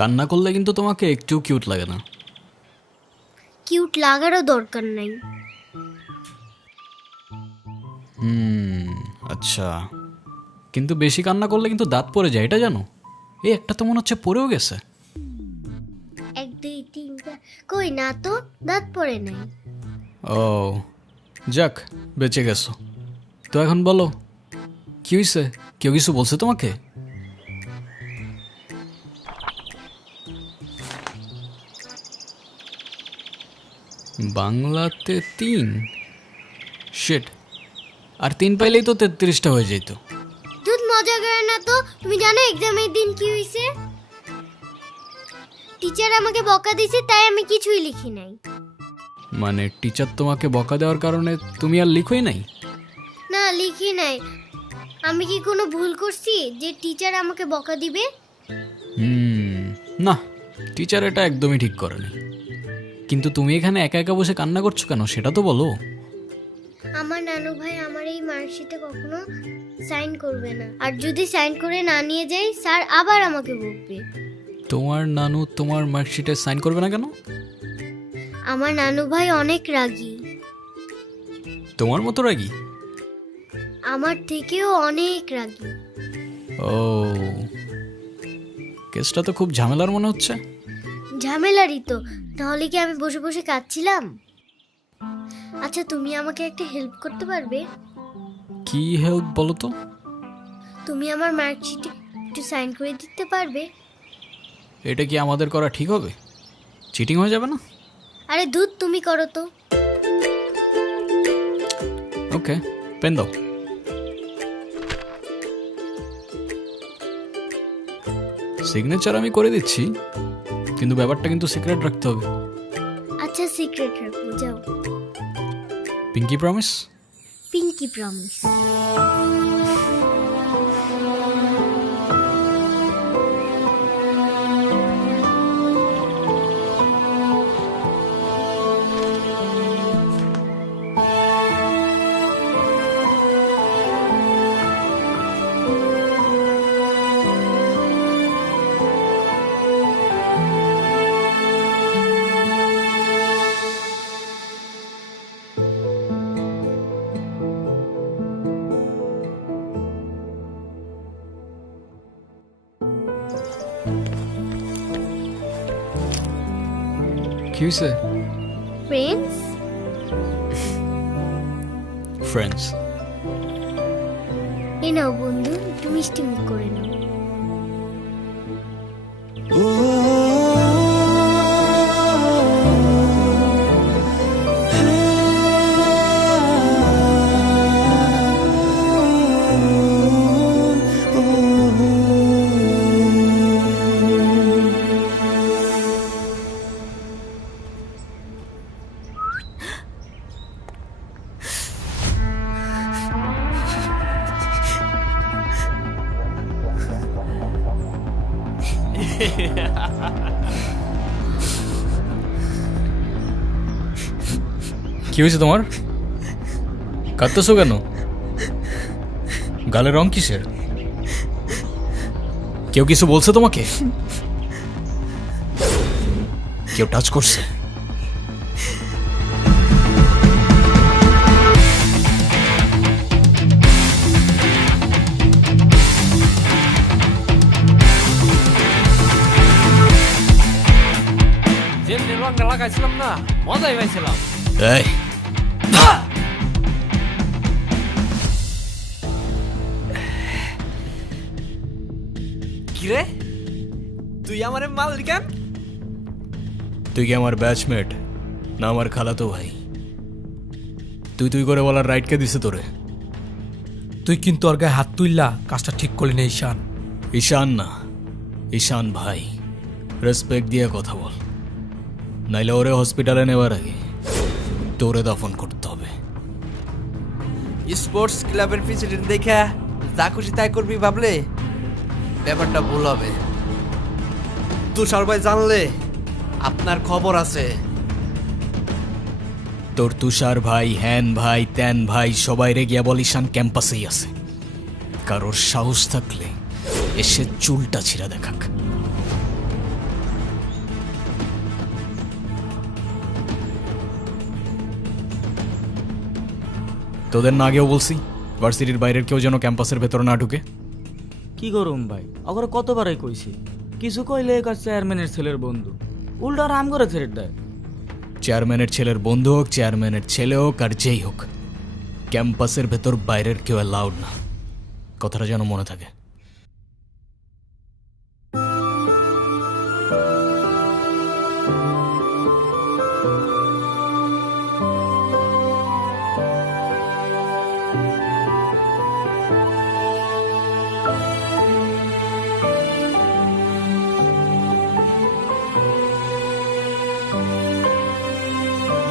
কান্না করলে কিন্তু তোমাকে একটু কিউট লাগে না। কিউট লাগারও দরকার নাই। আচ্ছা, কিন্তু বেশি কান্না করলে কিন্তু দাঁত পড়ে যায়, এটা জানো? এই একটা তো মনে হচ্ছে পড়েও গেছে। 1 2 3 4 কই না তো, দাঁত পড়ে নাই। ও যাক, বেঁচে গেছো। তো এখন বলো কি হয়েছে? কেউ কিছু বলছে তোমাকে? বাংলাতে 3 শিট, আর 3 পাইলেই তো 33টা হয়ে যেত। দুধ মজা করে না তো। তুমি জানো এক্সামের দিন কি হয়েছে? টিচার আমাকে বকা দিয়েছে, তাই আমি কিছুই লিখি নাই। মানে টিচার তোমাকে বকা দেওয়ার কারণে তুমি আর লিখোই নাই? না, লিখি নাই। আমি কি কোনো ভুল করছি যে টিচার আমাকে বকা দিবে? না, টিচার এটা একদমই ঠিক করেনি। কিন্তু তুমি এখানে একা একা বসে কান্না করছো কেন, সেটা তো বলো। আমার নানু ভাই আমার এই মার্কশিটে কখনো সাইন করবে না, আর যদি সাইন করে না নিয়ে যাই স্যার আবার আমাকে বকবে। তোমার নানু তোমার মার্কশিটে সাইন করবে না কেন? আমার নানু ভাই অনেক রাগী। তোমার মতো রাগী? আমার থেকেও অনেক রাগী। ও, কেসটা তো খুব ঝামেলার মনে হচ্ছে। ঝামেলারই তো, তাহলে কি আমি বসে বসে কাঁদছিলাম? আচ্ছা, তুমি আমাকে একটা হেল্প করতে পারবে? কি হেল্প বলো তো? তুমি আমার মার্কশিটে একটু সাইন করে দিতে পারবে? এটা কি আমাদের করা ঠিক হবে? চিটিং হয়ে যাবে না? আরে দুধ, তুমি করো তো। ওকে, পেন দাও। সিগনেচার আমি করে দিচ্ছি, কিন্তু ব্যাপারটা কিন্তু সিক্রেট রাখতে হবে। আচ্ছা, সিক্রেট রাখবো, যাও। Pinky promise? Pinky promise. কি হয়েছে? ফ্রেন্ডস? ফ্রেন্ডস? এ নাও বন্ধু, একটু মিষ্টি মুখ করে নাও। কি হয়েছে তোমার? কাঁদতেছো কেন? গালে রং কিসের? কেউ কিছু বলছে তোমাকে? কেউ টাচ করছে? যেমনি রংটা লাগাইছিলাম না, মজাই পাইছিলাম। এই, কিরে তুই আমারে মারলি কেন? তুই কি আমার ব্যাচমেট না আমার খালাতো ভাই? তুই তুই করে বলার রাইট কে দিছে তোরে? তুই কিন্তু ওর গায়ে হাত তুললা, কাজটা ঠিক করলি না ঈশান। ঈশান না, ঈশান ভাই। রেসপেক্ট দিয়ে কথা বল, নাইলে ওরে হসপিটালে নেওয়ার আগে তোরে দফন করতে হবে। স্পোর্টস ক্লাবের প্রেসিডেন্ট দেখা যা খুশি তাই করবি ভাবলে ব্যাপারটা ভুল হবে। তুষার ভাই জানলে আপনার খবর আছে। তোর তুষার ভাই, হ্যান ভাই, ত্যান ভাই সবাই রে গিয়া বল ঈশান ক্যাম্পাসেই আছে। কারোর সাহস থাকলে এসে চুলটা ছিঁড়া দেখাক। তোদের না আগেও বলছি ভার্সিটির বাইরের কেউ যেন ক্যাম্পাসের ভেতরে না ঢুকে। কি করুম ভাই, অগর কতবারই কইছি, কিছু কইলে কাজ চেয়ারম্যানের ছেলের বন্ধু, উল্টা রাম করে ছেড়ে দেয়। চেয়ারম্যানের ছেলের বন্ধু হোক, চেয়ারম্যানের ছেলে হোক, আর যেই হোক, ক্যাম্পাসের ভেতর বাইরের কেউ অ্যালাউড না। কথাটা যেন মনে থাকে।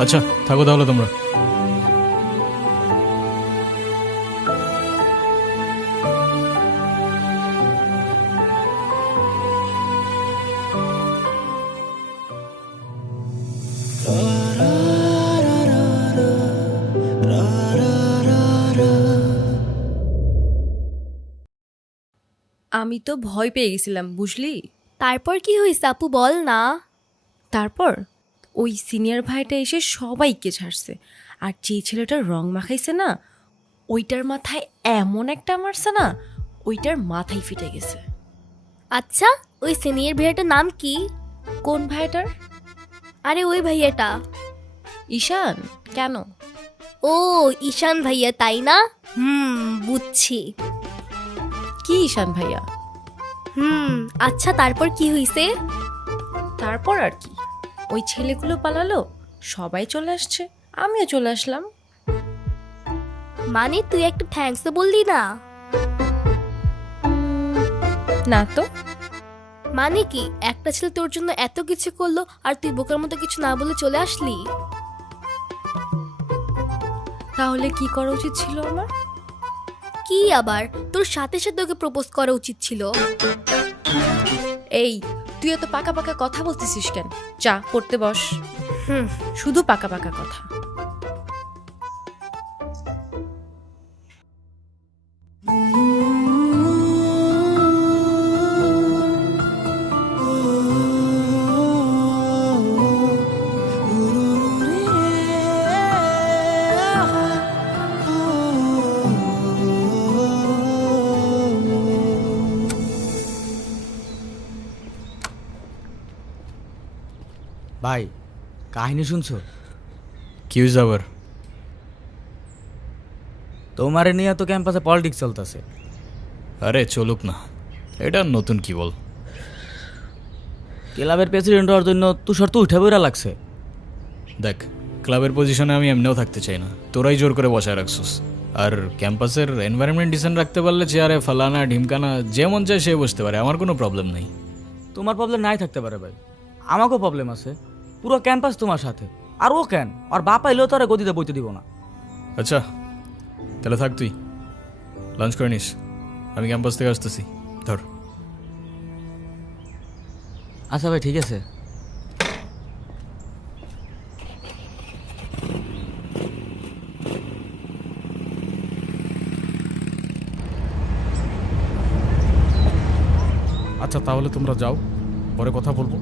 আচ্ছা থাকো তাহলে তোমরা। আমি তো ভয় পেয়ে গেছিলাম বুঝলি। তারপর কি হয়েছে আপু বল না। তারপর ওই সিনিয়র ভাইটা এসে সবাইকে ছাড়ছে, আর যেই ছেলেটার রং মাখাইছে না ওইটার মাথায় এমন একটা মারছে না, ওইটার মাথায় ফিটে গেছে। আচ্ছা ওই সিনিয়র ভাইয়াটার নাম কি? কোন ভাইটার? আরে ওই ভাইয়াটা। ঈশান। কেন? ও ঈশান ভাইয়া তাই না? বুঝছি। কি ঈশান ভাইয়া? আচ্ছা তারপর কি হয়েছে? তারপর আর কি, ওই ছেলেগুলো পালালো, সবাই চলে আসছে, আমিও চলে আসলাম। মানে তুই একটা থ্যাঙ্কস বললি না? না তো। মানে কি একটা ছেলে তোর জন্য এত কিছু করলো আর তুই বোকার মতো কিছু না বলে চলে আসলি? তাহলে কি করা উচিত ছিল আমার? কি আবার, তোর সাথে সাথে ওকে প্রপোজ করা উচিত ছিল। এই তুই এত পাকা পাকা কথা বলতেছিস কেন? যা পড়তে বস। শুধু পাকা পাকা কথা। ভাই কাহিনী শুনছো? কি হয়েছে আবার? তোমারে নিয়ে তো ক্যাম্পাসে পলিটিক্স চলতেছে। আরে চলুক না, এটা নতুন কি বল। ক্লাবের প্রেসিডেন্ট হওয়ার জন্য তুষার তো উঠে বইরা লাগছে। দেখ ক্লাবের পজিশনে আমি এমনিও থাকতে চাই না, তোরাই জোর করে বসায় রাখছিস। আর ক্যাম্পাসের এনভায়রনমেন্ট ডিসেন্ট রাখতে পারলে চেয়ারে ফালানা ঢিমকানা যে মন চায় সে বসতে পারে, আমার কোনো প্রবলেম নেই। তোমার প্রবলেম নাই থাকতে পারে ভাই, আমাকেও প্রবলেম আছে। পুরো ক্যাম্পাস তোমার সাথে, আর ও কেন, আর বাপ এলেও তো আর গদিতে বইতে দিব না। আচ্ছা তাহলে থাক, তুই লাঞ্চ করে নিস, আমি ক্যাম্পাস থেকে আসতেছি। ধর। আচ্ছা ভাই ঠিক আছে। আচ্ছা তাহলে তোমরা যাও, পরে কথা বলবো।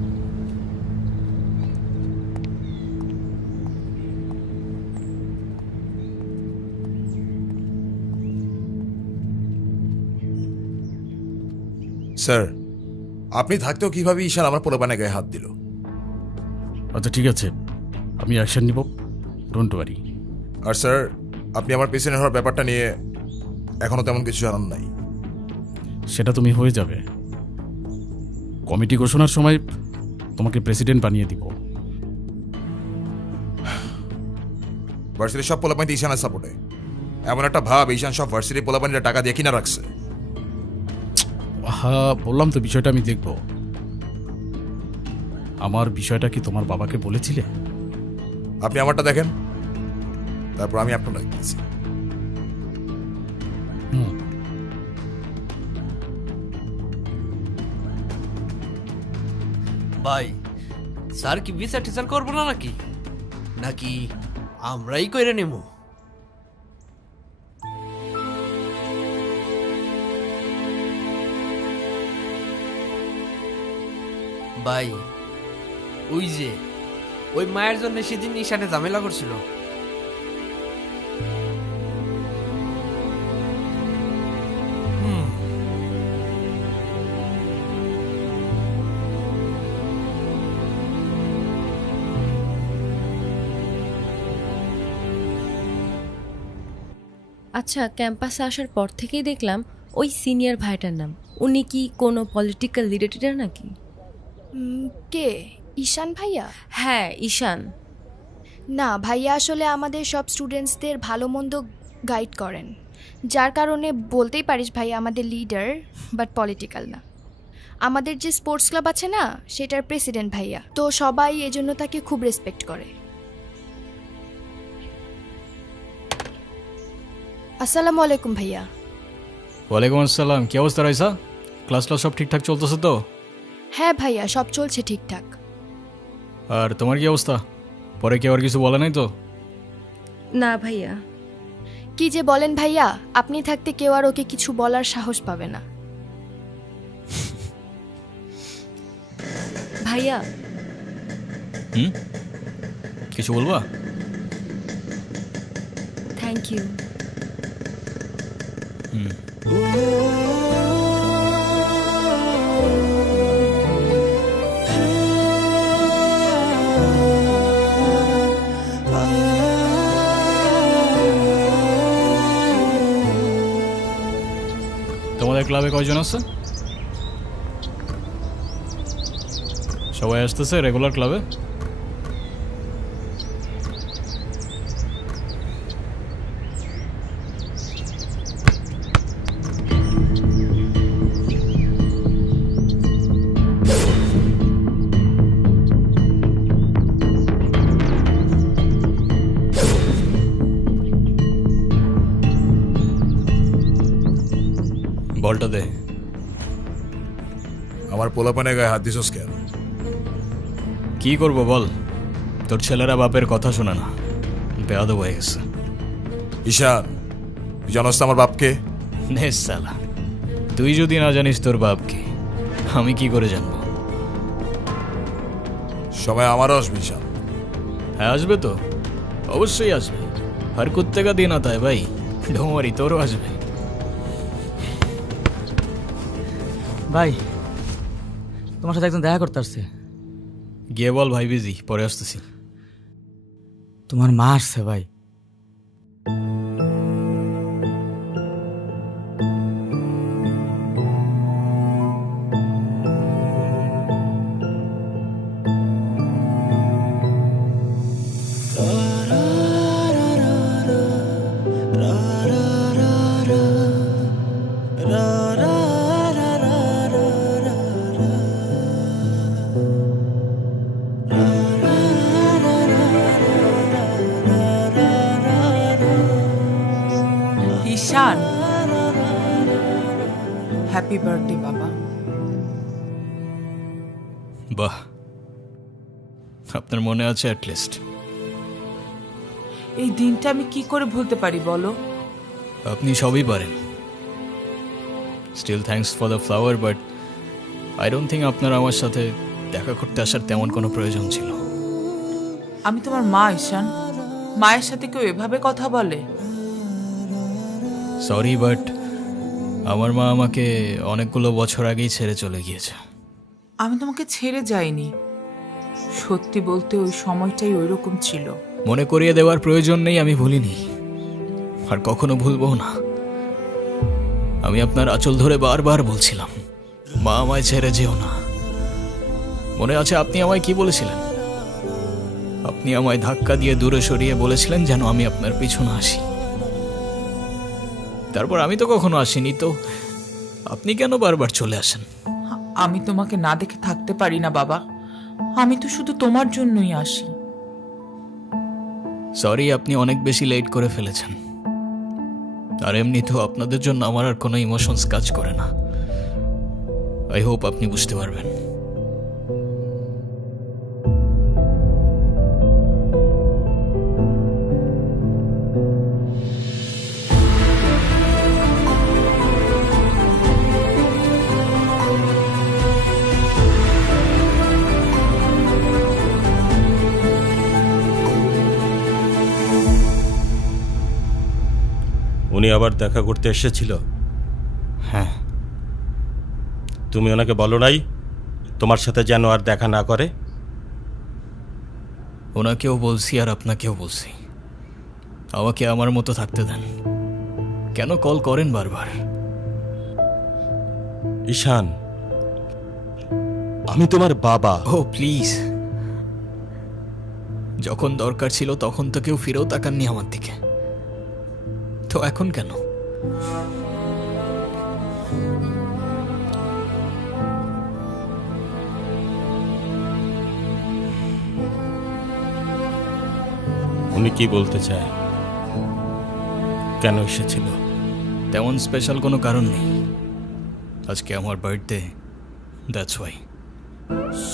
স্যার, আপনি থাকতেও কিভাবে ঈশান আমার পোলাপানের গায়ে হাত দিল? আচ্ছা ঠিক আছে, আমি অ্যাকশন নিব, ডোন্ট ওয়ারি। আর স্যার, আপনি আমার প্রেসিডেন্ট হওয়ার ব্যাপারটা নিয়ে এখনো তেমন কিছু জানান নাই। সেটা তুমি হয়ে যাবে। কমিটি ঘোষণার সময় তোমাকে প্রেসিডেন্ট বানিয়ে দিব। ভার্সিটির সব পোলাপানিতে ঈশানের সাপোর্টে। এমন একটা ভাব ঈশান সব ভার্সিটির পোলাপানিরা টাকা দিয়ে কিনা রাখছে। হ্যাঁ, বললাম তো বিষয়টা আমি দেখব। আমার বিষয়টা কি তোমার বাবাকে বলেছিলে? আপনি আমারটা দেখেন, তারপর আমি আপনার দেখতেছি। ভাই, স্যার কি বিচার টিচার করবো না নাকি নাকি আমরাই কইরে নেব? ভাই, ওই যে ওই মায়ের জন্য সেদিন ঈশানে ঝামেলা করছিল। আচ্ছা, ক্যাম্পাসে আসার পর থেকেই দেখলাম ওই সিনিয়র ভাইটার নাম। উনি কি কোনো পলিটিক্যাল রিলেটেড নাকি? কে? ঈশান ভাইয়া? হ্যাঁ, ঈশান। না, ভাইয়া আসলে আমাদের সব স্টুডেন্টসদের ভালো মন্দ গাইড করেন, যার কারণে বলতেই পারিস ভাইয়া আমাদের লিডার, বাট পলিটিক্যাল না। আমাদের যে স্পোর্টস ক্লাব আছে না, সেটার প্রেসিডেন্ট ভাইয়া, তো সবাই এজন্য তাকে খুব রেসপেক্ট করে। আসসালামু আলাইকুম ভাইয়া। ওয়ালাইকুম আসসালাম। কি অবস্থা রাইসা? ক্লাস সব ঠিকঠাক চলতেছে তো? হ্যাঁ ভাইয়া, সব চলছে ঠিকঠাক। আর তোমার কি অবস্থা? পরে কেউ আর কিছু বলে নাই তো? না ভাইয়া। কি যে বলেন ভাইয়া, আপনি থাকতে কেউ আর ওকে কিছু বলার সাহস পাবে না। ভাইয়া, কিছু বলবা? Thank you. তোমাদের ক্লাবে কয়জন আছে? সবাই আসতেছে রেগুলার ক্লাবে? বলটা দে। আমার পোলাপানের গায়ে হাত দিছস কেন? কি করব বল, তোর ছেলেরা বাপের কথা শোনে না, বেয়াদব হয়ে গেছে। ঈশান, তুই জানোস তো আমার বাপকে? নে সালা, তুই যদি না জানিস তোর বাপকে, আমি কি করে জানবো? সময় আমারও আসবে ঈশান। হ্যাঁ আসবে তো, অবশ্যই আসবে। হর কুত্তে কা দিন আতা হ্যায় ভাই, ডোমারি তোরও আসবে। ভাই, তোমার সাথে একজন দেখা করতে আসছে। গিয়ে বল ভাই বিজি, পরে আসতেছি। তোমার মা আসছে ভাই। ঈশান, হ্যাপি বার্থডে বাবা। বাহ, আপনার মনে আছে অ্যাটলিস্ট। এই দিনটা আমি কি করে ভুলতে পারি বলো? আপনি সবই পারেন। Still thanks for the flower, but I don't think আপনার আমার সাথে দেখা করতে আসার তেমন কোনো প্রয়োজন ছিল। আমি তোমার মা ঈশান, মায়ের সাথে কেউ এভাবে কথা বলে? সরি, বাট আমার মা আমাকে অনেকগুলো বছর আগেই ছেড়ে চলে গিয়েছে। আমি তোমাকে ছেড়ে যাইনি, সত্যি বলতে ওই সময়টাই ওইরকম ছিল। মনে করিয়ে দেওয়ার প্রয়োজন নেই, আমি ভুলিনি আর কখনো ভুলবো না। আমি আপনার আঁচল ধরে বারবার বলছিলাম, মা আমায় ছেড়ে যেও না। মনে আছে আপনি আমায় কি বলেছিলেন? আপনি আমায় ধাক্কা দিয়ে দূরে সরিয়ে বলেছিলেন যেন আমি আপনার পিছনে আসি। তারপর আমি তো কখনো আসিনি, তো আপনি কেন বারবার চলে আসেন? আমি তোমাকে না দেখে থাকতে পারি না বাবা, আমি তো শুধু তোমার জন্যই আসি। সরি, আপনি অনেক বেশি লেট করে ফেলেছেন। আর এমনিতেও আপনাদের জন্য আমার আর কোনো ইমোশনস কাজ করে না। আই হোপ আপনি বুঝতে পারবেন। উনি আবার দেখা করতে এসেছিল? হ্যাঁ। তুমি ওনাকে বলো নাই তোমার সাথে যেন আর দেখা না করে? ওনাকেও বলছি আর আপনাকেও বলছি, আমাকে আমার মতো থাকতে দেন। কেন কল করেন বারবার? ঈশান, আমি তোমার বাবা। ও প্লিজ, যখন দরকার ছিল তখন তো কেউ ফিরেও তাকাননি আমার দিকে, তো এখন কেন? উনি কি বলতে চায়? কেন এসেছিল? তেমন স্পেশাল কোনো কারণ নেই, আজকে আমার birthday, that's why.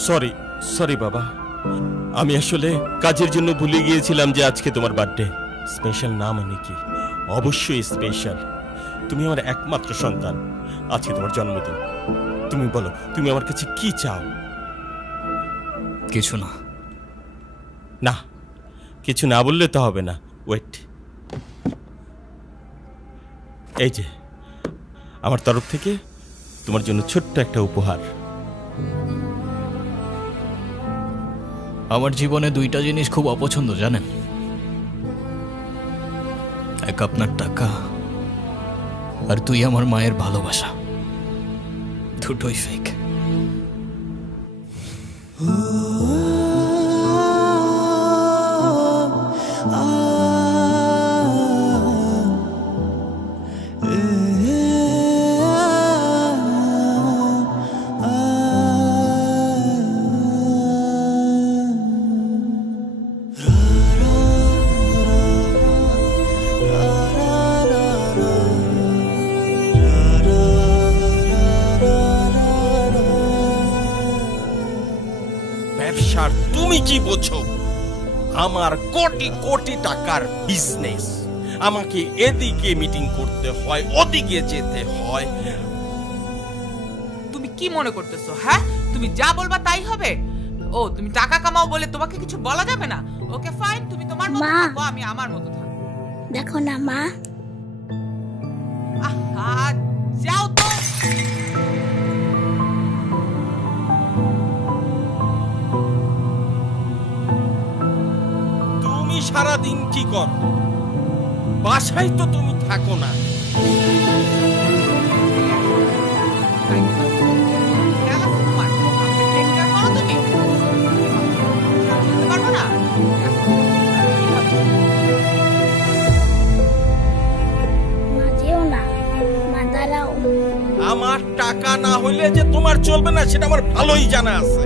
Sorry sorry বাবা, আমি আসলে কাজের জন্য ভুলে গিয়েছিলাম যে আজকে তোমার বার্থডে। স্পেশাল না মানে কি? অবশ্যই স্পেশাল। তুমি আমার একমাত্র সন্তান, আজকে তোমার জন্মদিন। তুমি বলো, তুমি আমার কাছে কি চাও? কিছু না। না, কিছু না বললে তো হবে না। ওয়েট, এই যে আমার তরফ থেকে তোমার জন্য ছোট্ট একটা উপহার। আমার জীবনে দুইটা জিনিস খুব অপছন্দ জানেন, এক আপনার টাকা আর তুই আমার মায়ের ভালোবাসা, দুটোই ফেক। ব্যবসার তুমি কি বোঝো? আমার কোটি কোটি টাকার বিজনেস, আমাকে এদিকে মিটিং করতে হয়, ওদিকে যেতে হয়। তুমি কি মনে করতেছো? হ্যাঁ, তুমি যা বলবা তাই হবে? ও, তুমি টাকা কামাও বলে তোমাকে কিছু বলা যাবে না? ওকে ফাইন, তুমি তোমার মতো থাকো, আমি আমার মতো থাকবো। দেখো না মা, আহা, যাও তো। তুমি সারাদিন কি কর? বাসায় তো তুমি থাকো না। খেয়াল আছে তোমার? আমাকে take care করো তুমি? বলতে পারবো না? মা যেও না, মা দাঁড়াও। আমার টাকা না হইলে যে তোমার চলবে না সেটা আমার ভালোই জানা আছে।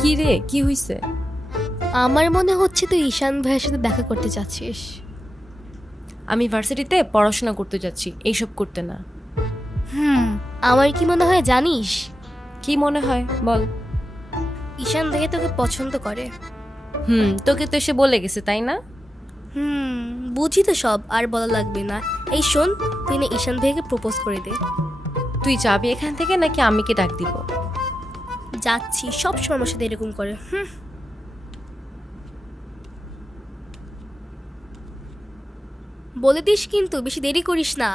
কি রে, কি হইছে? আমার মনে হচ্ছে তুই ঈশান ভাইয়ের সাথে দেখা করতে চাচ্ছিস। আমি ভার্সিটিতে পড়াশোনা করতে যাচ্ছি, এইসব করতে না। আমার কি মনে হয় জানিস? কি মনে হয় বল। ঈশান ভাইয়া তোকে পছন্দ করে। তোকে তো এসে বলে গেছে তাই না? বুঝি তো সব, আর বলা লাগবে না। এই শোন, তুই না ঈশান ভাইকে প্রপোজ করে দে। তুই যাবি এখান থেকে নাকি আমিকে ডাক দিব? যাচ্ছি, সব সময় আমার সাথে এরকম করে। বলে দিস কিন্তু, বেশি দেরি করিস না।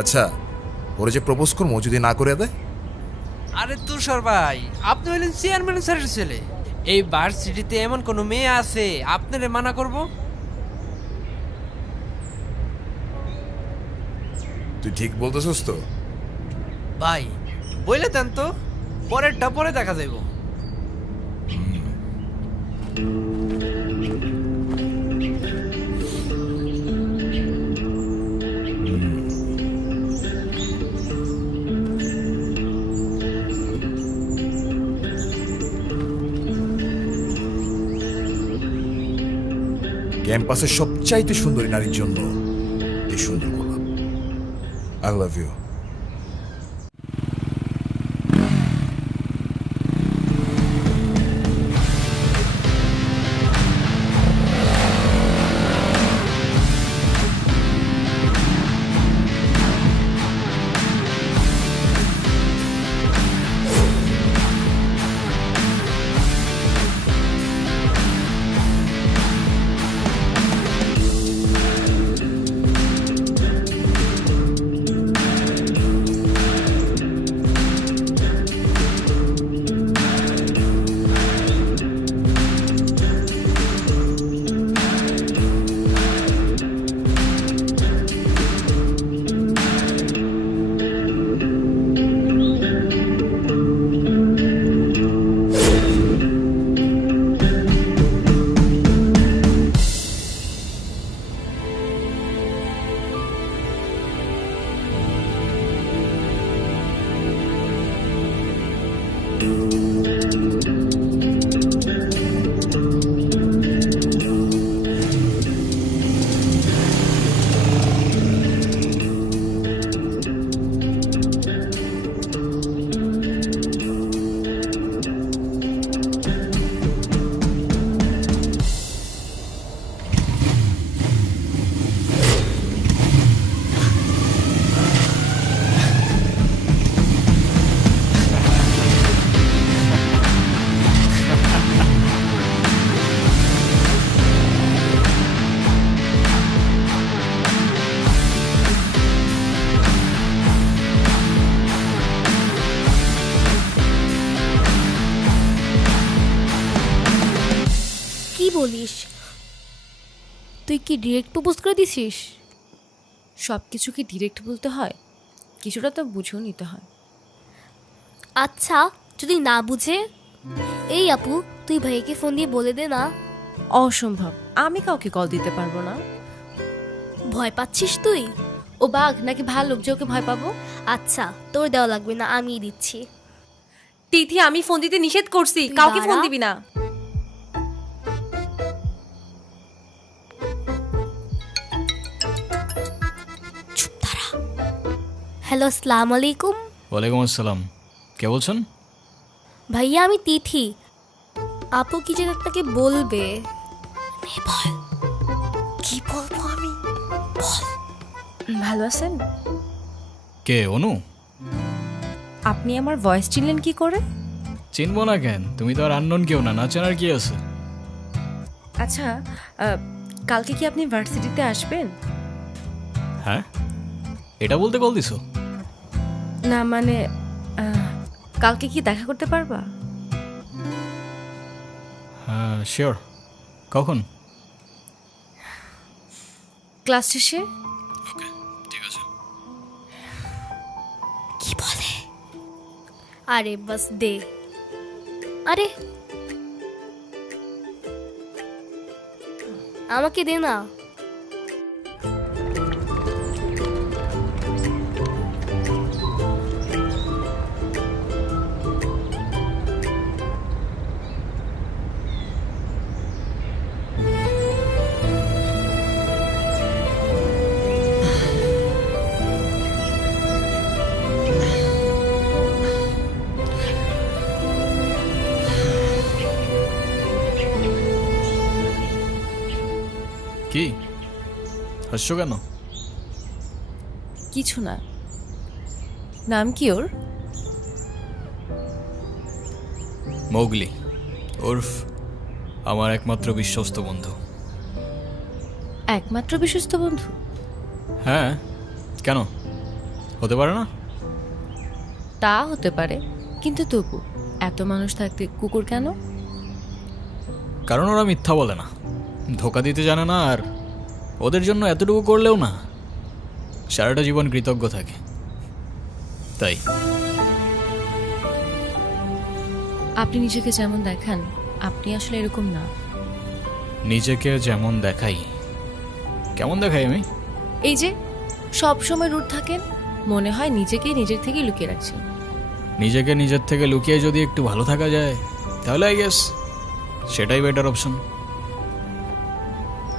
আচ্ছা, ওরা যে প্রপোজ করবো যদি না করে দেয়? আরে তুষার ভাই, আপনি হলেন চেয়ারম্যান স্যারের ছেলে। এই ভার্সিটিতে এমন কোনো মেয়ে আছে আপনারে মানা করব? তুই ঠিক বলতেছিস তো? ভাই বলে দেন তো, পরেরটা পরে দেখা যাইব। ক্যাম্পাসের সবচাইতে সুন্দরী নারীর জন্য এই সুন্দর গোলাপ। I love you. বলিস? তুই কি ডিরেক্ট প্রপোজ করে দিছিস? সব কিছু কি ডিরেক্ট বলতে হয়? কিছুটা তো বুঝেও নিতে হয়। আচ্ছা, যদি না বুঝে? এই আপু, তুই ভাইকে ফোন দিয়ে বলে দে না। অসম্ভব, আমি কাউকে কল দিতে পারবো না। ভয় পাচ্ছিস তুই? ও বাঘ নাকি ভাল্লুক যে ওকে ভয় পাবো? আচ্ছা, তোর দেওয়া লাগবে না, আমিই দিচ্ছি। তিথি, আমি ফোন দিতে নিষেধ করছি, কাউকে ফোন দিবি না। হ্যালো, আসসালামু আলাইকুম। ওয়ালাইকুম আসসালাম। কে বলছেন? ভাইয়া, আমি তিথি। আপু কি যেন আপনাকে বলবে। কি বলবো আমি? বল। ভালো আছেন? কে? অনু? আপনি আমার ভয়েস চিনলেন কি করে? চিনবো না কেন? তুমি তো আর আননোন কেউ না, না চেনার কি আছে? আচ্ছা, কালকে কি আপনি ভার্সিটিতে আসবেন? হ্যাঁ, এটা বলতে কল দিছো? না মানে, কালকে কি দেখা করতে পারবা? হ্যাঁ শিওর। কখন? ক্লাস শেষে। ওকে, ঠিক আছে। কি বলে? আরে বাস দে। আরে আমাকে দে না। হাসছো কেন? কিছু না। নাম কি ওর? মৌগলি, ওরফ আমার একমাত্র বিশ্বস্ত বন্ধু। একমাত্র বিশ্বস্ত বন্ধু? হ্যাঁ, কেন হতে পারে না? তা হতে পারে, কিন্তু তবু এত মানুষ থাকতে কুকুর কেন? কারণ ওরা মিথ্যা বলে না, ধোকা দিতে জানে না, আর ওদের জন্য এতটুকু করলেও না সারাটা জীবন কৃতজ্ঞ থাকে, তাই। আপনি নিজেকে যেমন দেখান আপনি আসলে এরকম না। নিজেকে যেমন দেখাই? কেমন দেখাই আমি? এই যে সব সময় রুট থাকেন, মনে হয় নিজেকেই নিজের থেকে লুকিয়ে রাখছেন। নিজেকে নিজের থেকে লুকিয়ে যদি একটু ভালো থাকা যায় তাহলে আই গেস সেটাই বেটার অপশন।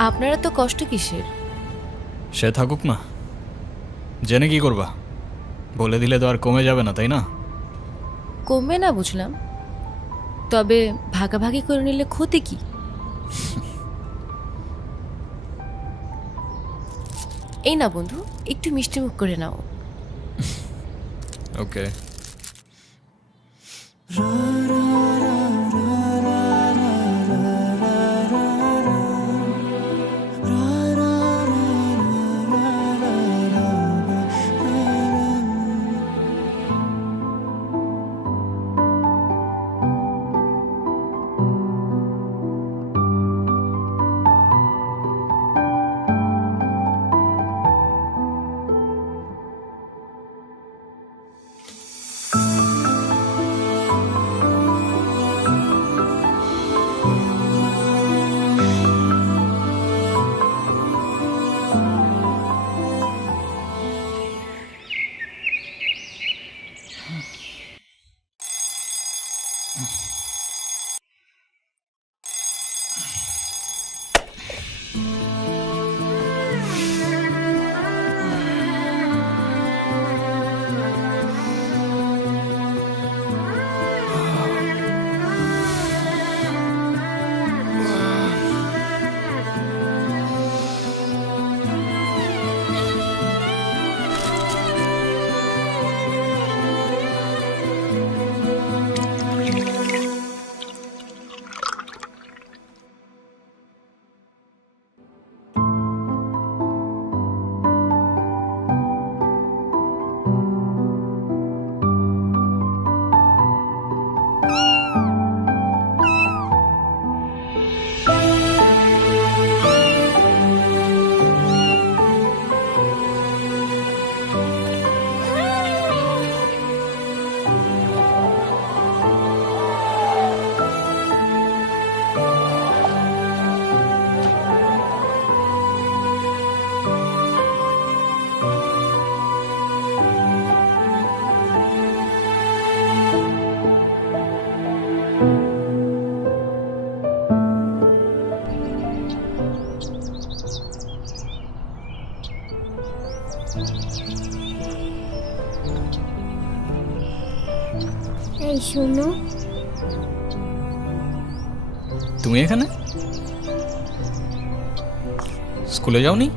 আপনারা তো কষ্ট কিসের? সে থাকুক না, জেনে কি করবা? বলে দিলে তো আর কমে যাবে না, তাই না? কমবে না বুঝলাম, তবে ভাগাভাগি করে নিলে ক্ষতি কি? এই না বন্ধু, একটু মিষ্টি মুখ করে নাও। ওকে। এই শোনো, তুমি এখানে? স্কুলে যাওনি?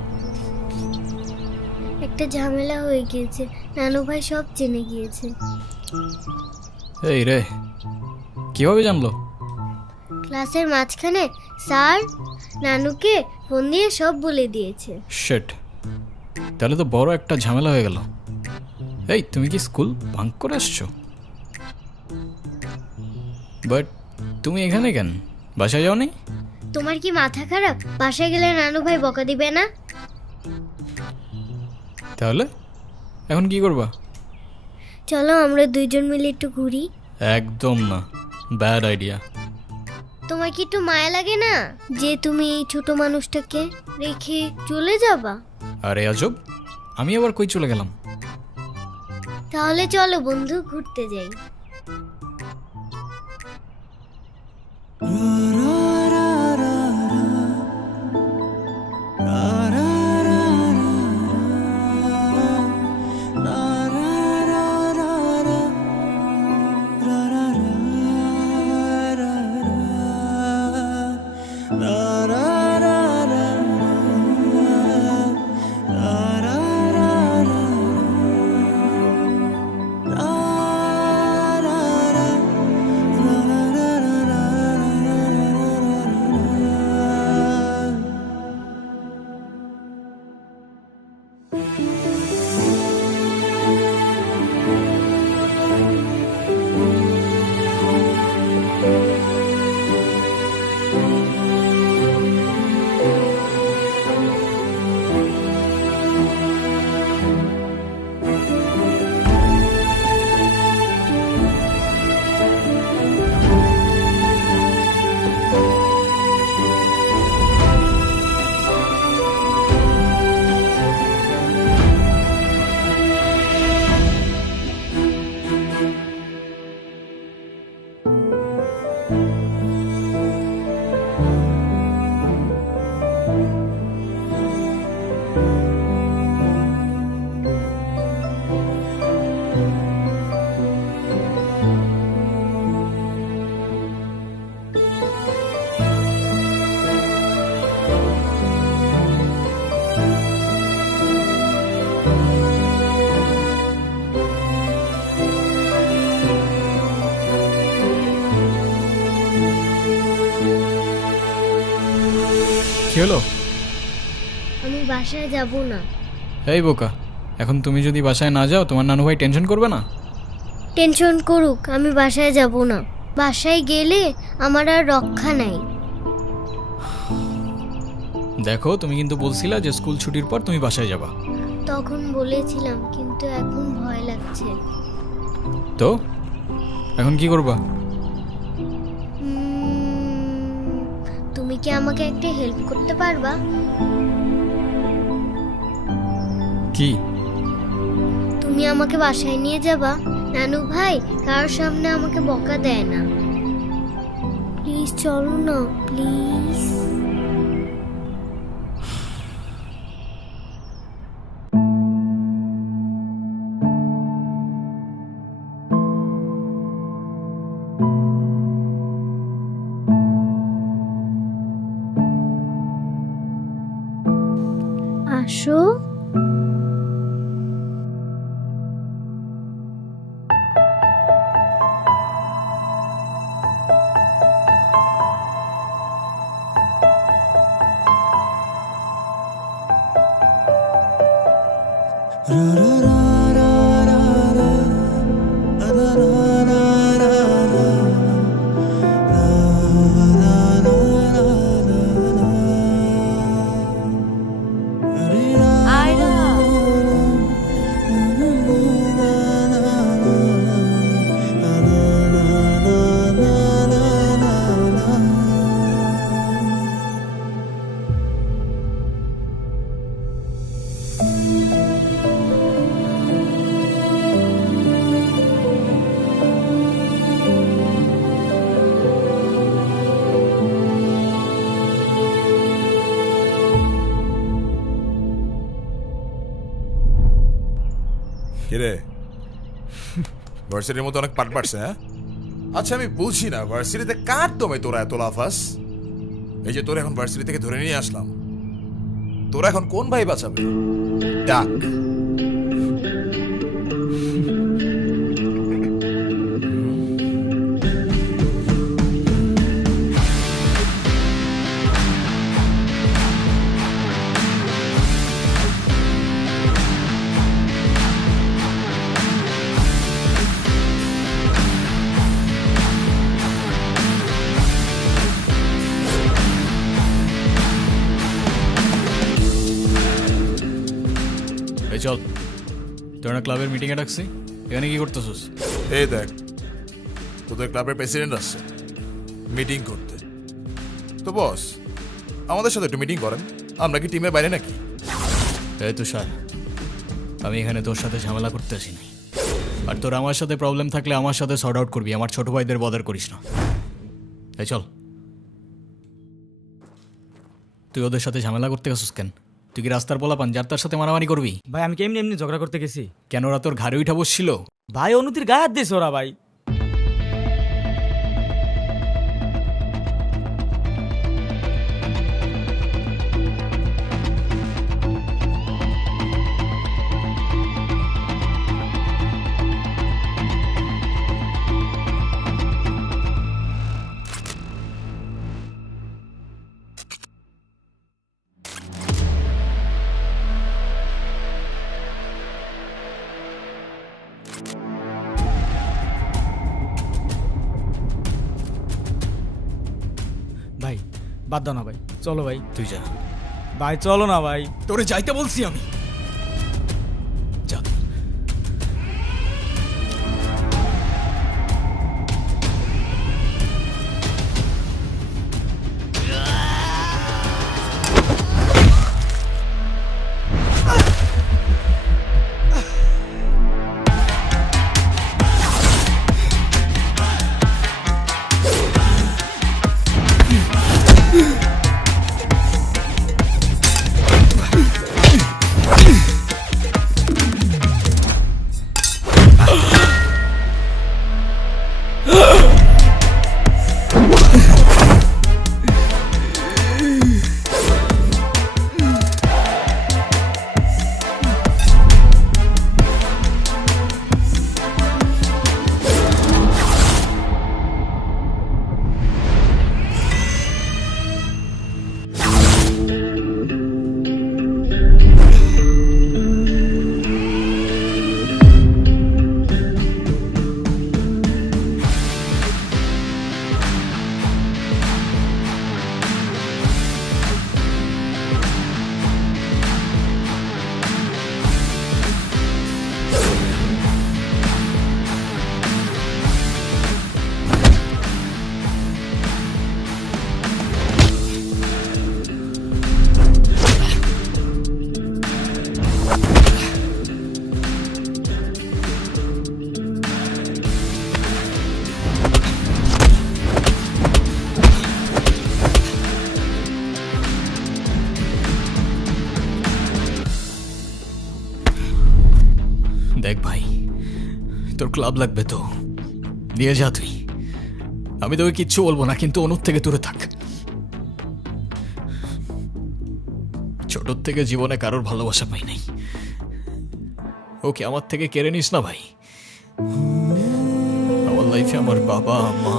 একটা ঝামেলা হয়ে গিয়েছে, নানু ভাই সব জেনে গিয়েছে। এই রে, কিভাবে জানলো? ক্লাসের মাঝখানে স্যার নানুকে ফোন দিয়ে সব বলে দিয়েছে। শিট, তাহলে তো বড় একটা ঝামেলা হয়ে গেল। এই, তুমি কি স্কুল ভাঙ করে আসছো? বাট তুমি এখানে কেন? বাসায় যাওনি? তোমার কি মাথা খারাপ? বাসায় গেলে নানু ভাই বকা দিবে না? তাহলে এখন কি করবা? চলো আমরা দুইজন মিলে একটু ঘুরি। একদম না, ব্যাড আইডিয়া। তোমার কি একটু মায়া লাগে না যে তুমি এই ছোট মানুষটাকে রেখে চলে যাবা? আরে আজব, আমি আবার কই চলে গেলাম? তাহলে চলো বন্ধু, ঘুরতে যাই। কি হলো? আমি বাসায় যাব না। এই বোকা, এখন তুমি যদি বাসায় না যাও তোমার নানু ভাই টেনশন করবে না? টেনশন করুক, আমি বাসায় যাব না। বাসায় গেলে আমার আর রক্ষা নাই। দেখো, তুমি কিন্তু বলছিলা যে স্কুল ছুটির পর তুমি বাসায় যাবা। তখন বলেছিলাম, কিন্তু এখন ভয় লাগছে। তো এখন কি করবা? তুমি কি আমাকে একটা হেল্প করতে পারবা? কি? তুমি আমাকে বাসায় নিয়ে যাবা? নানু ভাই কারোর সামনে আমাকে বকা দেয় না। প্লিজ চলো না, প্লিজ। আসো। কিরে, ভার্সিটির মতো অনেক পাট পাটছে, হ্যাঁ? আচ্ছা, আমি বুঝি না ভার্সিটিতে কার দমে তোরা এত লাফাস? এই যে তোরা এখন ভার্সিটি থেকে ধরে নিয়ে আসলাম, তোরা এখন কোন ভাই বাঁচাবে? ডাক। চল, তোরা ক্লাবের মিটিংয়ে ডাকছি, এখানে কি করতেছিস? এই দেখ, তোদের ক্লাবের প্রেসিডেন্ট আসছে মিটিং করতে। তো বস, আমাদের সাথে একটু মিটিং করেন। আমরা কি টিমের বাইরে নাকি? এই তুষার, আমি এখানে তোর সাথে ঝামেলা করতে আসিনি। আর তোর আমার সাথে প্রবলেম থাকলে আমার সাথে সর্ট আউট করবি, আমার ছোট ভাইদের বদার করিস না। এই চল। তুই ওদের সাথে ঝামেলা করতে গেছিস কেন? তুই কি রাস্তার পোলাপান যার তার সাথে মারামারি করবি? ভাই আমি কেমনি এমনি ঝগড়া করতে গেছি? কেন, ওরা তোর ঘাড়ে উঠা বসছিল? ভাই অনুতির গায়ে হাত দিয়েছে ওরা। ভাই ভাই বাদ দাও না ভাই, চলো ভাই। তুই যা ভাই, চলো না ভাই। তোরে যাইতে বলছি আমি। যা। তোর ক্লাব লাগবে তো দিয়ে যা তুই, আমি তোকে কিচ্ছু বলবো না, কিন্তু অনুর থেকে দূরে থাক। ছোটর থেকে জীবনে কারোর ভালোবাসা পাই নাই, ওকে আমার থেকে কেড়ে নিস না ভাই। আমার লাইফে আমার বাবা মা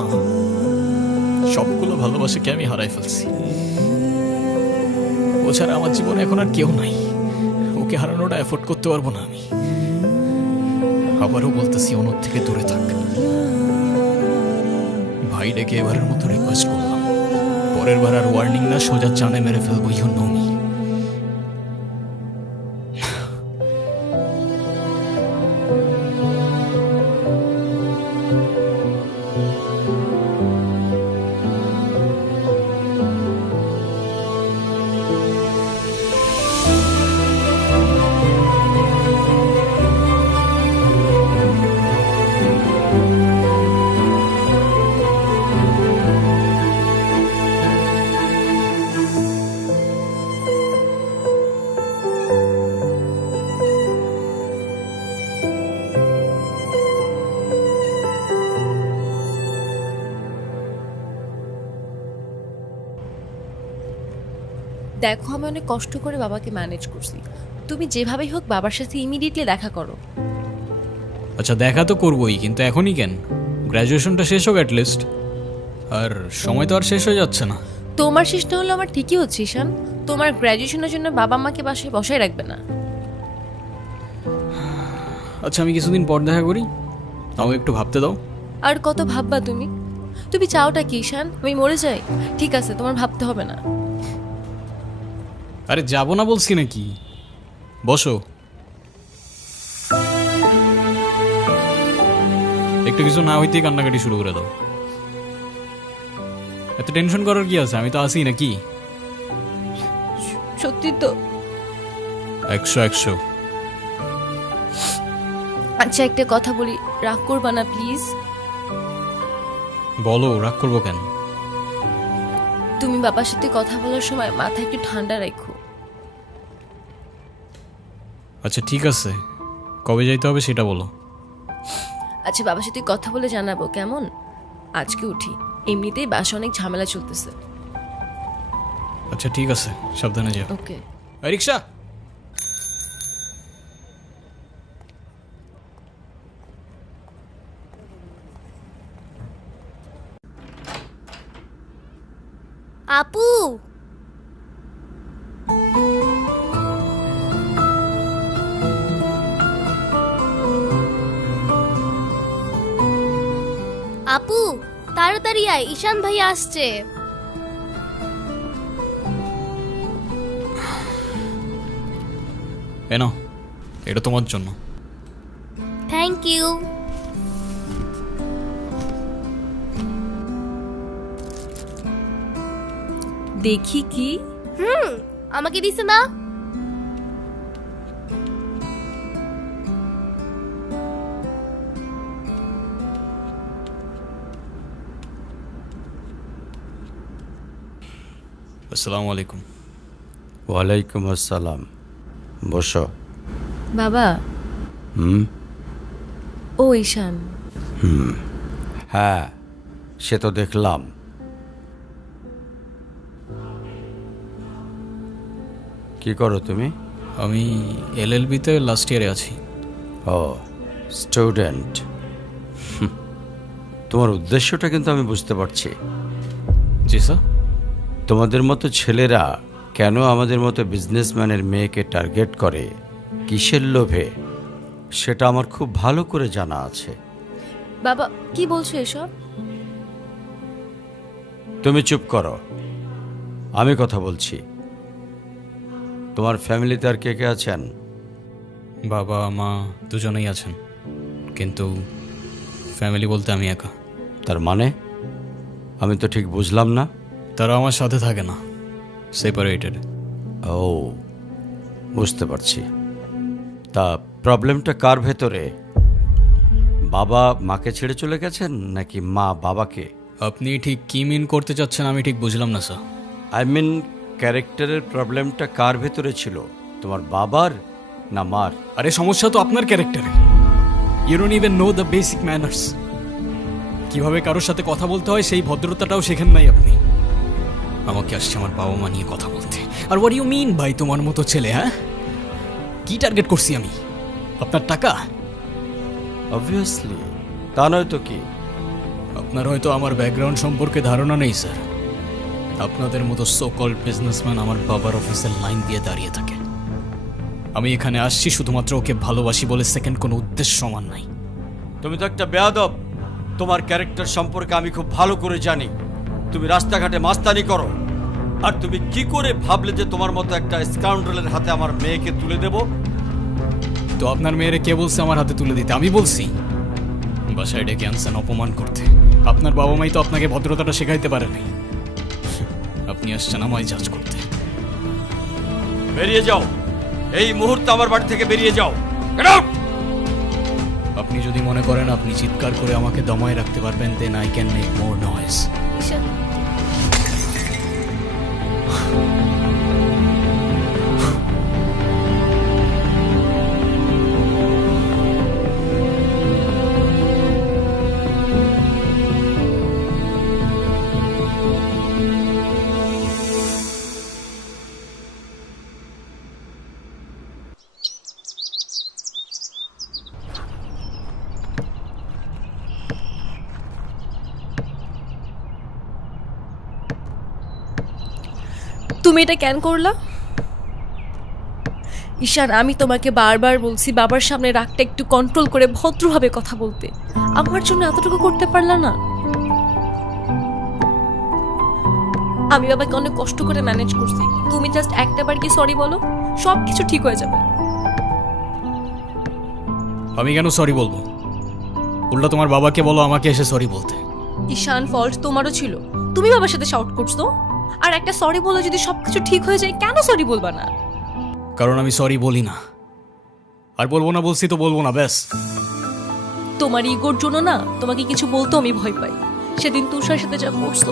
সবগুলো ভালোবাসাকে আমি হারাই ফেলছি, ও ছাড়া আমার জীবনে এখন আর কেউ নাই, ওকে হারানোটা এফোর্ড করতে পারবো না আমি। আবারও বলতেছি অনুর থেকে দূরে থাক। ভাই ডেকে এবারের মতো রিকোয়েস্ট করলাম, পরের বার আর ওয়ার্নিং না, সোজা চানে মেরে ফেলবো। You know me. দেখো আমি অনেক কষ্ট করে বাবাকে ম্যানেজ করছি, তুমি যেভাবেই হোক বাবার সাথে ইমিডিয়েটলি দেখা করো। আচ্ছা দেখা তো করবোই, কিন্তু এখনই কেন? গ্র্যাজুয়েশনটা শেষ হোক অ্যাটলিস্ট, আর সময় তো আর শেষ হয়ে যাচ্ছে না। তোমার শেষ না হলো আমার ঠিকই হচ্ছে ঈশান, তোমার গ্র্যাজুয়েশনের জন্য বাবা মাকে বাসায় বসায় রাখবে না। আচ্ছা আমি কিছুদিন পর দেখা করি, আমাকে একটু ভাবতে দাও। আর কত ভাববা তুমি? তুমি চাওটা কি ঈশান, আমি মরে যাই? ঠিক আছে তোমার ভাবতে হবে না। আরে যাবো না বলছি নাকি, বসো। একটু কিছু না হইতেই কান্নাকাটি শুরু করে দাও। এত টেনশন করার কি আছে, আমি তো আসি নাকি। সত্যি তো? 100 আচ্ছা একটা কথা বলি, রাগ করবা না প্লিজ? বলো, রাগ করবো কেন? তুমি বাবার সাথে কথা বলার সময় মাথা একটু ঠান্ডা রাখো। আচ্ছা ঠিক আছে, কবে যাইতে হবে সেটা বলো। আচ্ছা বাবার সাথে কথা বলে জানাবো কেমন? আজকে উঠি, এমনিতেই বাসা অনেক ঝামেলা চলতেছে। আচ্ছা ঠিক আছে, সাবধানে যাও। ওকে। রিক্সা। আপু আপু তাড়াতাড়ি আয়, ঈশান ভাই আসছে। এনো, এটা তোমার জন্য। Thank you. দেখি কি। আমাকে দিছে না? আসসালামু আলাইকুম। ওয়ালাইকুম আসসালাম, বসো। বাবা। হুম। ও ঈশান। হ্যাঁ সে তো দেখলাম। কি করো তুমি? আমি LLB-তে লাস্ট ইয়ারে আছি। ও স্টুডেন্ট। তোমার উদ্দেশ্যটা কিন্তু আমি বুঝতে পারছি। জি স্যার। তোমাদের মতো ছেলেরা কেন আমাদের মতো বিজনেসম্যানের মেয়েকে টার্গেট করে, কিসের লোভে, সেটা আমার খুব ভালো করে জানা আছে। বাবা কি বলছো এসব? তুমি চুপ করো, আমি কথা বলছি। তোমার ফ্যামিলিতে আর কে কে আছেন? বাবা মা দুজনেই আছেন, কিন্তু ফ্যামিলি বলতে আমি একা। তার মানে আমি তো ঠিক বুঝলাম না। তারা আমার সাথে থাকে না, সেপারেটেড। ও বুঝতে পারছি। তা প্রবলেমটা কার ভেতরে? বাবা মাকে ছেড়ে চলে গেছেন নাকি মা বাবাকে? আপনি ঠিক কি মিন করতে চাচ্ছেন আমি ঠিক বুঝলাম না স্যার। আই মিন ক্যারেক্টারের প্রবলেমটা কার ভেতরে ছিল, তোমার বাবার না মার? আরে সমস্যা তো আপনার ক্যারেক্টারে। You don't even know the basic manners. কিভাবে কারোর সাথে কথা বলতে হয় সেই ভদ্রতাটাও শেখেন নাই আপনি। আমাকে আসছে আমার বাবা মা নিয়ে কথা বলতে। আর হোয়াট ইউ মিন ভাই তোমার মতো ছেলে? হ্যাঁ, কি টার্গেট করছি আমি? আপনার টাকা? অবভিয়াসলি, তা নয় তো কি। আপনার হয়তো আমার ব্যাকগ্রাউন্ড সম্পর্কে ধারণা নেই স্যার। আপনাদের মতো সো কল্ড বিজনেসম্যান আমার বাবার অফিসের লাইন দিয়ে দাঁড়িয়ে থাকে। আমি এখানে আসছি শুধুমাত্র ওকে ভালোবাসি বলে, সেকেন্ড কোনো উদ্দেশ্য সমান নাই। তুমি তো একটা বেয়াদব। তোমার ক্যারেক্টার সম্পর্কে আমি খুব ভালো করে জানি। তুমি রাস্তাঘাটে মাস্তানি করো, আর তুমি কি করে ভাবলে যে তোমার মতো একটা স্কাউন্ডারের হাতে আমার মেয়েকে তুলে দেব? তো আপনার মেয়েরে কে বলছে আমার হাতে তুলে দিতে? আমি বলছি? বাসায় ডেকে আনছেন অপমান করতে। আপনার বাবা মাই তো আপনাকে ভদ্রতাটা শেখাইতে পারেনি। আপনি আসছেন আমায় জাজ করতে। বেরিয়ে যাও, এই মুহূর্তে আমার বাড়ি থেকে বেরিয়ে যাও। Get out! আপনি যদি মনে করেন আপনি চিৎকার করে আমাকে দমায় রাখতে পারবেন, then I can make more noise. Ishan, তুমি এটা কেন করলা? ঈশান, আমি তোমাকে বারবার বলছি বাবার সামনে রাগটা একটু কন্ট্রোল করে ভদ্রভাবে কথা বলতে। আমার জন্য এতটুকু করতে পারলা না? আমি বাবাকে অনেক কষ্ট করে ম্যানেজ করছি। তুমি জাস্ট একটাবার কি সরি বলো, সব কিছু ঠিক হয়ে যাবে। আমি কেন সরি বলবো? উল্টা তোমার বাবাকে বলো আমাকে এসে সরি বলতে। ঈশান, ফল্ট তোমারও ছিল। তুমি বাবার সাথে শাউট করছো, আর একটা সরি বলে যদি সবকিছু ঠিক হয়ে যায়, কেন সরি বলবা না? কারণ আমি সরি বলি না, আর বলবো না। বলছি তো বলবো না, ব্যাস। তোমার ইগোর জন্য না তোমাকে কিছু বলতে আমি ভয় পাই। সেদিন তুষার সাথে যা করছো,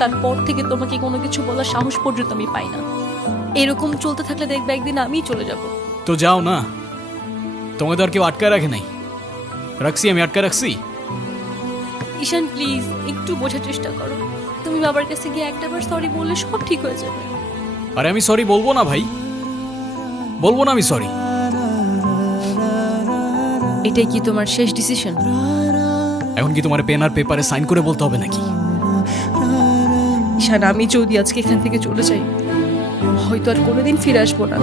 তারপর থেকে তোমাকে কোনো কিছু বলার সাহস পর্যন্ত আমি পাই না। এরকম চলতে থাকলে দেখবে একদিন আমিই চলে যাব। তো যাও না, তোমাকে তো আর কেউ আটকায় রাখে নাই। রাখছি, আমি আটকায় রাখছি। ঈশান প্লিজ, একটু বোঝার চেষ্টা করো। তুমি বাবার কাছে গিয়ে একটাবার সরি বললে সব ঠিক হয়ে যাবে। আরে আমি সরি বলবো না ভাই, বলবো না আমি সরি। এটাই কি তোমার শেষ ডিসিশন? এখন কি তোমার পেন আর পেপারে সাইন করে বলতে হবে নাকি? ঈশান, আমি যদি আজকে এখান থেকে চলে যাই, হয়তো আর কোনোদিন ফিরে আসবো না।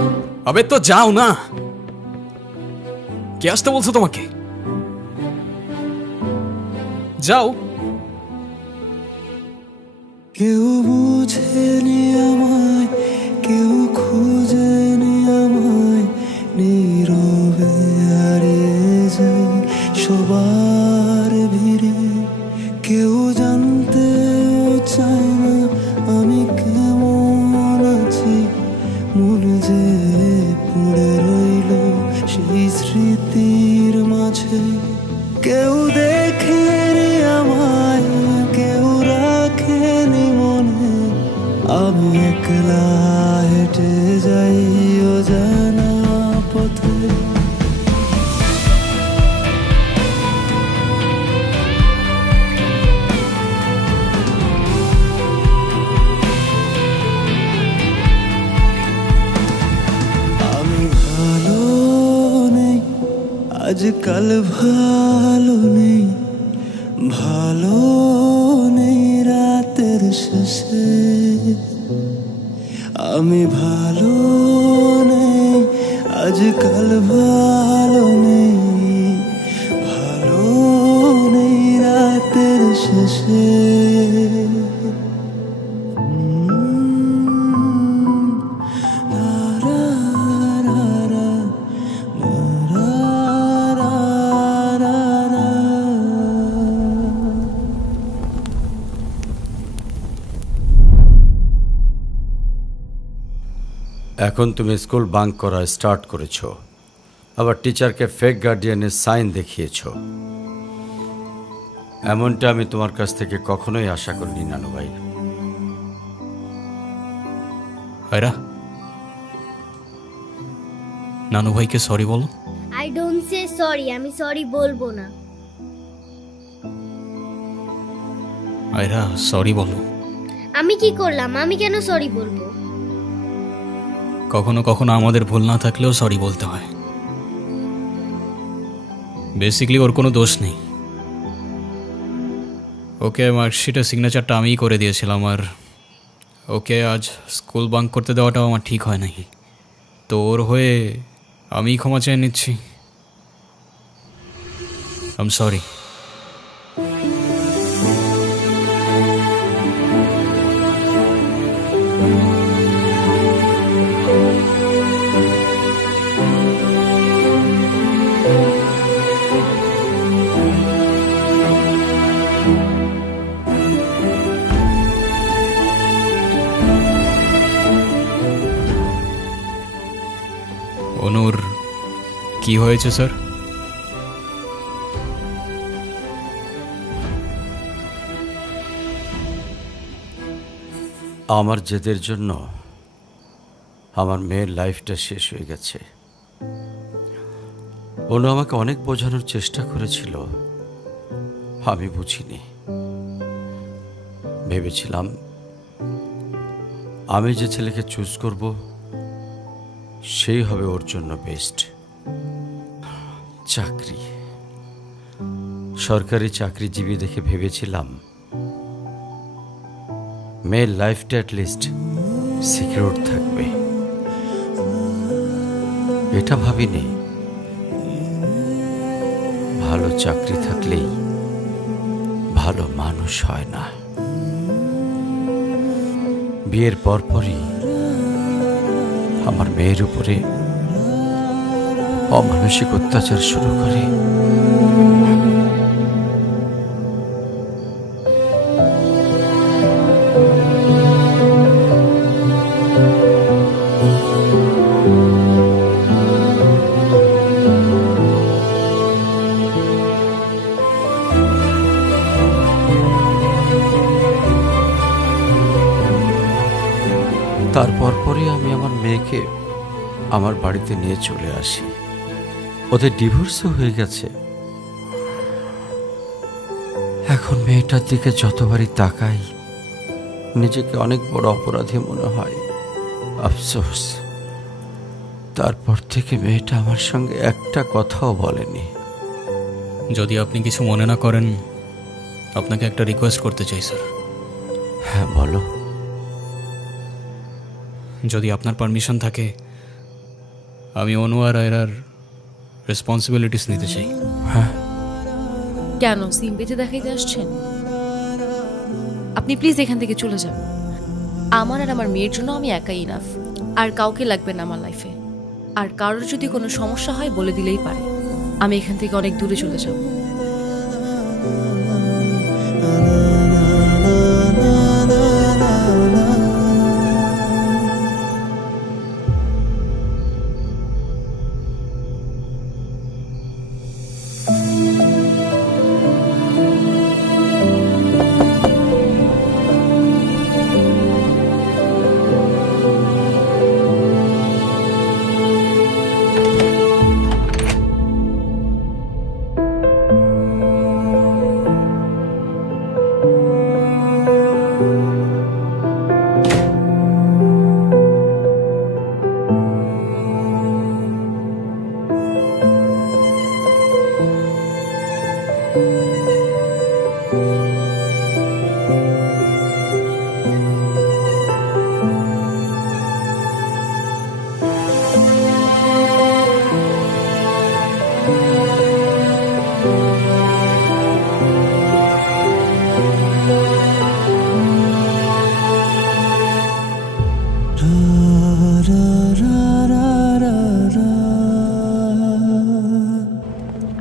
আবে তো যাও না। কে আসতে বলছো তোমাকে? যাও। কেউ বুঝেনি আমায়, কেউ খুঁজেনি আমায়, নীরবে হারিয়ে যাই সবার ভিড়ে। কেউ জানতেও চায় না আমি কেমন আছি, মন যে পড়ে রইল সেই স্মৃতির মাঝে। কেউ দেখেনি আমায়, কেউ রাখেনি মনে, আমি একলা হেঁটে যাই অজানা পথে। আমি ভালো নেই, আজকাল ভালো নেই, ভালো নেই রাতের শেষে। আমি ভালো নেই, আজকাল ভালো নেই, ভালো নেই রাতের শেষে। এখন তুমি স্কুল বাঙ্ক করা স্টার্ট করেছো, আবার টিচারকে ফেক গার্ডিয়ানের সাইন দেখিয়েছো। এমনটা আমি তোমার কাছ থেকে কখনোই আশা করিনি নানু ভাই। নানু ভাইকে সরি বলো। আই ডোন্ট সে সরি, আমি সরি বলবো না। আয়রা সরি বলো। আমি কি করলাম? আমি কেন সরি বলবো? কখনো কখনো আমাদের ভুল না থাকলেও সরি বলতে হয়। বেসিক্যালি ওর কোনো দোষ নেই। ওকে মার্কশিটের সিগনেচারটা আমিই করে দিয়েছিলাম, আর ওকে আজ স্কুল বাঙ্ক করতে দেওয়াটাও আমার ঠিক হয় নাই। তো ওর হয়ে আমিই ক্ষমা চেয়ে নিচ্ছি। I am sorry. অনুর কি হয়েছে স্যার? আমার জেদের জন্য আমার মেয়ের লাইফটা শেষ হয়ে গেছে। অনু আমাকে অনেক বোঝানোর চেষ্টা করেছিল, আমি বুঝিনি। ভেবেছিলাম আমি যে ছেলেকে চুজ করব সেই হবে ওর জন্য বেস্ট। চাকরি, সরকারি চাকরিজীবী দেখে ভেবেছিলাম মেয়ের লাইফটা অ্যাটলিস্ট সিকিউর থাকবে। এটা ভাবিনি ভালো চাকরি থাকলেই ভালো মানুষ হয় না। বিয়ের পরপরই আমার মেয়ের উপরে অমানসিক অত্যাচার শুরু করে। তারপর পরে আমি আমার মেয়েকে আমার বাড়িতে নিয়ে চলে আসি। ওদের ডিভোর্সও হয়ে গেছে। এখন মেয়েটার দিকে যতবারই তাকাই নিজেকে অনেক বড় অপরাধী মনে হয়। আফসোস, তারপর থেকে মেয়েটা আমার সঙ্গে একটা কথাও বলেনি। যদি আপনি কিছু মনে না করেন, আপনাকে একটা রিকোয়েস্ট করতে চাই স্যার। হ্যাঁ বলো। যদি আপনার পারমিশন থাকে, আমি অনু আর আয়রার রেসপন্সিবিলিটিস নিতে চাই। হ্যাঁ। কেন সিম্পিতে দেখাইতে আসছেন? আপনি প্লিজ এখান থেকে চলে যান। আমার আর আমার মেয়ের জন্য আমি একাই ইনাফ, আর কাউকে লাগবে না আমার লাইফে। আর কারোর যদি কোনো সমস্যা হয় বলে দিলেই পারে। আমি এখান থেকে অনেক দূরে চলে যাব।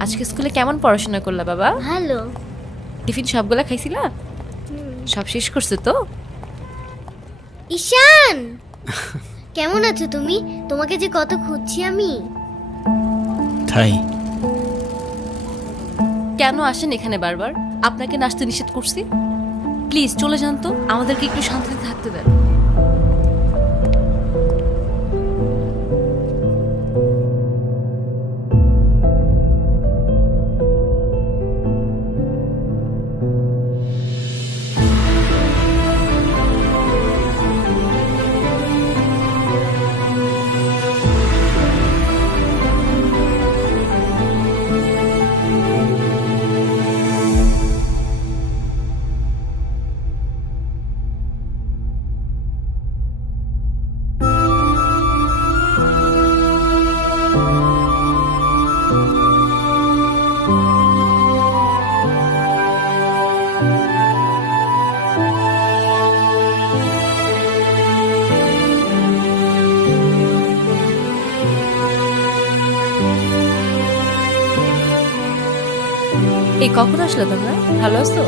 আজকে স্কুলে কেমন পড়াশোনা করলা বাবা? ভালো। টিফিন সবগুলা খাইছিলা? সব শেষ করছে তো? ঈশান, কেমন আছো তুমি? তোমাকে যে কত খুঁজছি আমি। তাই কেন আসেন এখানে বারবার? আপনাকে নাচতে নিষেধ করছি? প্লিজ চলে যান তো, আমাদেরকে একটু শান্তিতে থাকতে দেন। এই কখন আসলে তোমরা? ভালো আছো?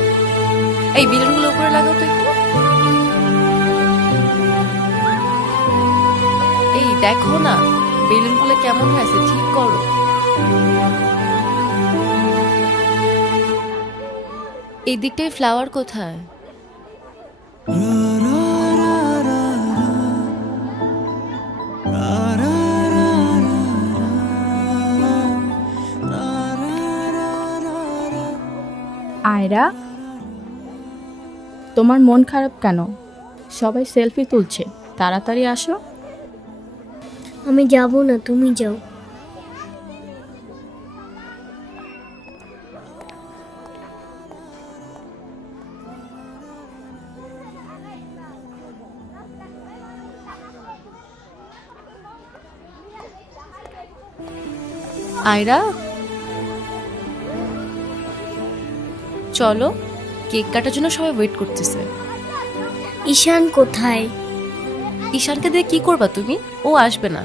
এই বেলুনগুলো উপরে লাগাও তো একটু। এই দেখো না বেলুনগুলো কেমন হয়েছে, ঠিক করো। এই দিকটায় ফ্লাওয়ার কোথায়? আয়রা, তোমার মন খারাপ কেন? সবাই সেলফি তুলছে, তাড়াতাড়ি আসো। আমি যাব না, তুমি যাও। আয়রা চলো, কেক কাটার জন্য সবাই ওয়েট করতেছে। ঈশান কোথায়? ঈশানকে দিয়ে কি করবা তুমি? ও আসবে না।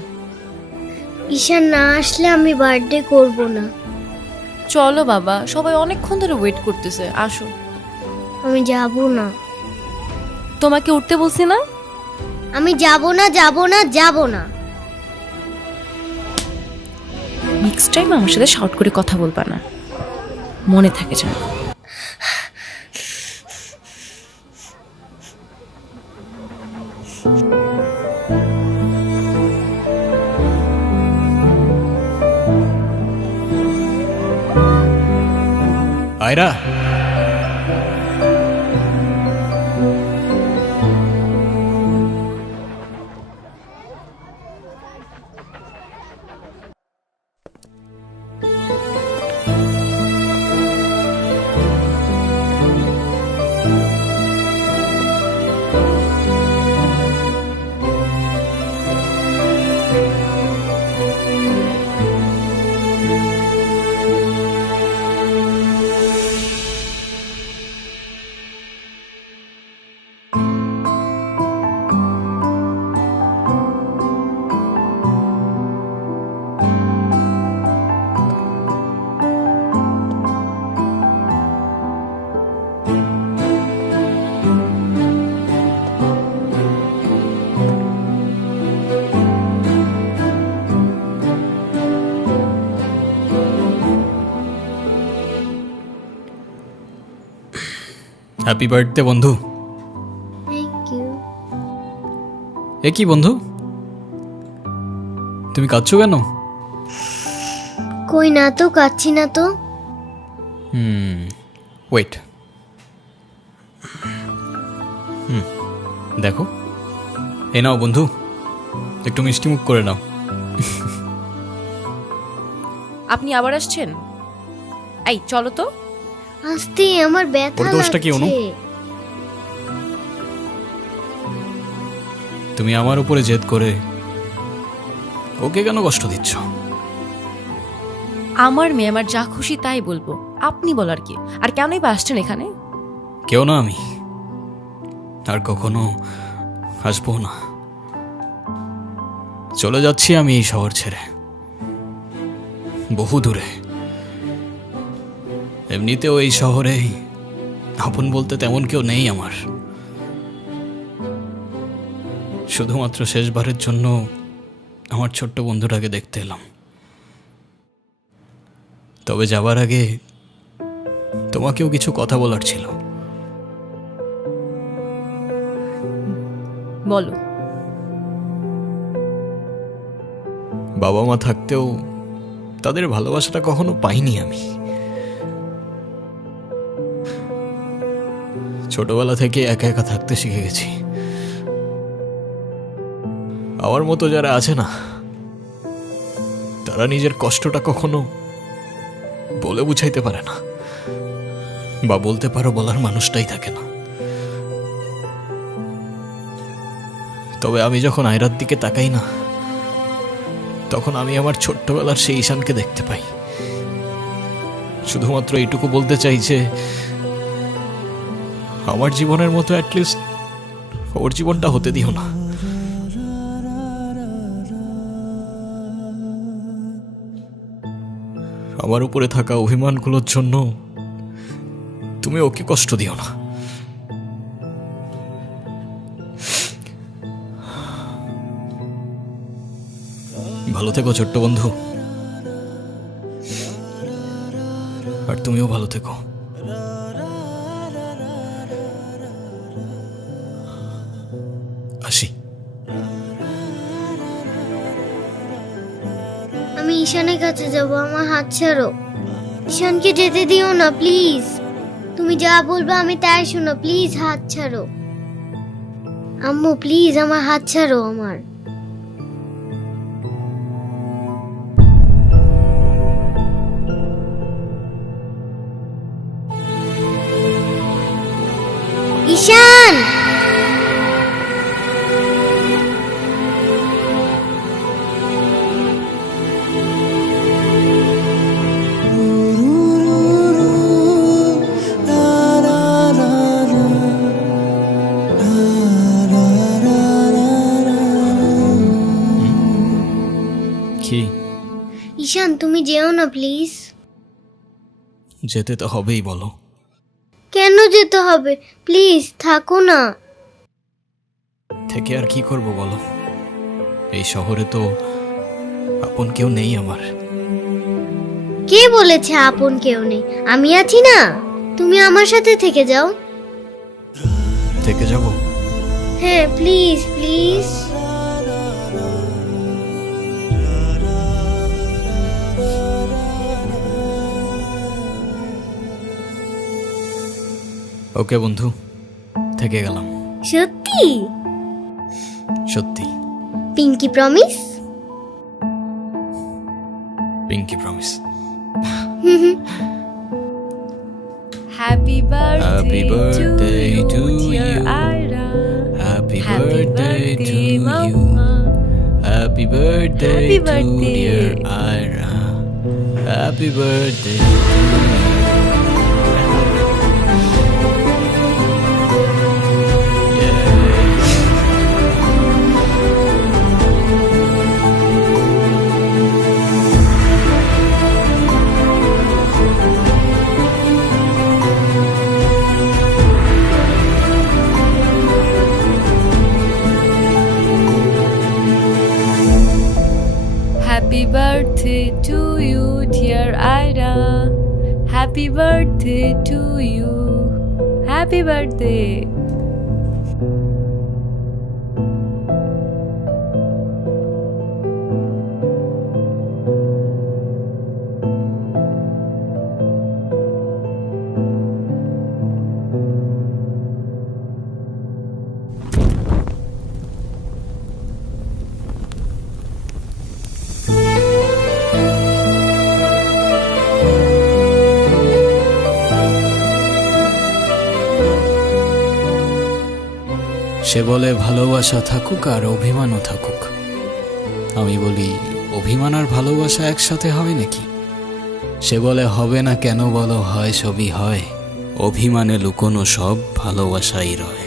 ঈশান না আসলে আমি বার্থডে করব না। চলো বাবা, সবাই অনেকক্ষণ ধরে ওয়েট করতেছে, আসো। আমি যাব না। তোমাকে উঠতে বলছি না? আমি যাব না, যাব না, যাব না। নেক্সট টাইম আমার সাথে শর্ট করে কথা বলবা না, মনে থাকে যেন। আয়রা, হ্যাপি বার্থডে বন্ধু। Thank you. এ কি বন্ধু, তুমি কাঁদছো কেন? কই না তো, কাচ্ছি না তো। ওয়েট, দেখো, এ নাও বন্ধু, একটু মিষ্টি মুখ করে নাও। আপনি আবার আসছেন? এই চলো তো। আস্তে, আমার ব্যথা ওর দোষটা কি অনু? লাগছে। তুমি আমার উপরে জেদ করে ওকে কেন কষ্ট দিচ্ছ? আমার মেয়ে, আমার যা খুশি তাই বলবো, আপনি বলার কি? আর কেনই বা আসছেন এখানে? কেউ না আমি, আর কখনো আসবো না। চলে যাচ্ছি আমি এই শহর ছেড়ে, বহু দূরে। এমনিতেও এই শহরে আপন বলতে তেমন কেউ নেই আমার। শুধুমাত্র শেষবারের জন্য আমার ছোট্ট বন্ধুটাকে দেখতে এলাম। তবে যাবার আগে তোমাকেও কিছু কথা বলার ছিল। বলো। বাবা মা থাকতেও তাদের ভালোবাসাটা কখনো পাইনি আমি। ছোটবেলা থেকে একা একা থাকতে শিখে গেছি। আমার মতো যারা আছে না, তারা নিজের কষ্টটা কখনো বলে বুঝাইতে পারে না, বা বলতে পারো বলার মানুষটাই থাকে না। তবে আমি যখন আয়রার দিকে তাকাই না, তখন আমি আমার ছোট্টবেলার সেই ঈশানকে দেখতে পাই। শুধুমাত্র এইটুকু বলতে চাই যে আমার জীবনের মতো অ্যাটলিস্ট ওর জীবনটা হতে দিও না। আমার উপরে থাকা অভিমানগুলোর জন্য তুমি ওকে কষ্ট দিও না। ভালো থেকো ছোট্ট বন্ধু, আর তুমিও ভালো থেকো। আসি। আমি ঈশানের কাছে যাব, আমার হাত ছাড়ো। ঈশানকে যেতে দিও না প্লিজ। তুমি যা বলবে আমি তাই শোনো, প্লিজ হাত ছাড়ো। আম্মু প্লিজ আমার হাত ছাড়ো। আমার ঈশান, কি? ঈশান তুমি যেও না প্লিজ। যেতে তো হবেই, বলো। কেন যেতে হবে? প্লিজ থাকো না। থেকে আর কি করব বলো, এই শহরে তো আপন কেউ নেই আমার। কে বলেছে আপন কেউ নেই? আমি আছি না, তুমি আমার সাথে থেকে যাও। থেকে যাব? হ্যাঁ প্লিজ প্লিজ। ওকে বন্ধু, থেকে গেলাম। সত্যি? সত্যি। Pinky promise? Pinky promise. Happy Happy birthday to you. Ira. Happy birthday to you. Happy birthday to dear Ira. Happy birthday to you. Happy birthday to you, dear Ira. Happy birthday to you. Happy birthday. সে বলে ভালোবাসা থাকুক আর অভিমানও থাকুক। আমি বলি অভিমান আর ভালোবাসা একসাথে হয় নাকি? সে বলে হবে না কেন বলো, হয় সবই হয়, অভিমানে লুকোনো সব ভালোবাসাই রয়।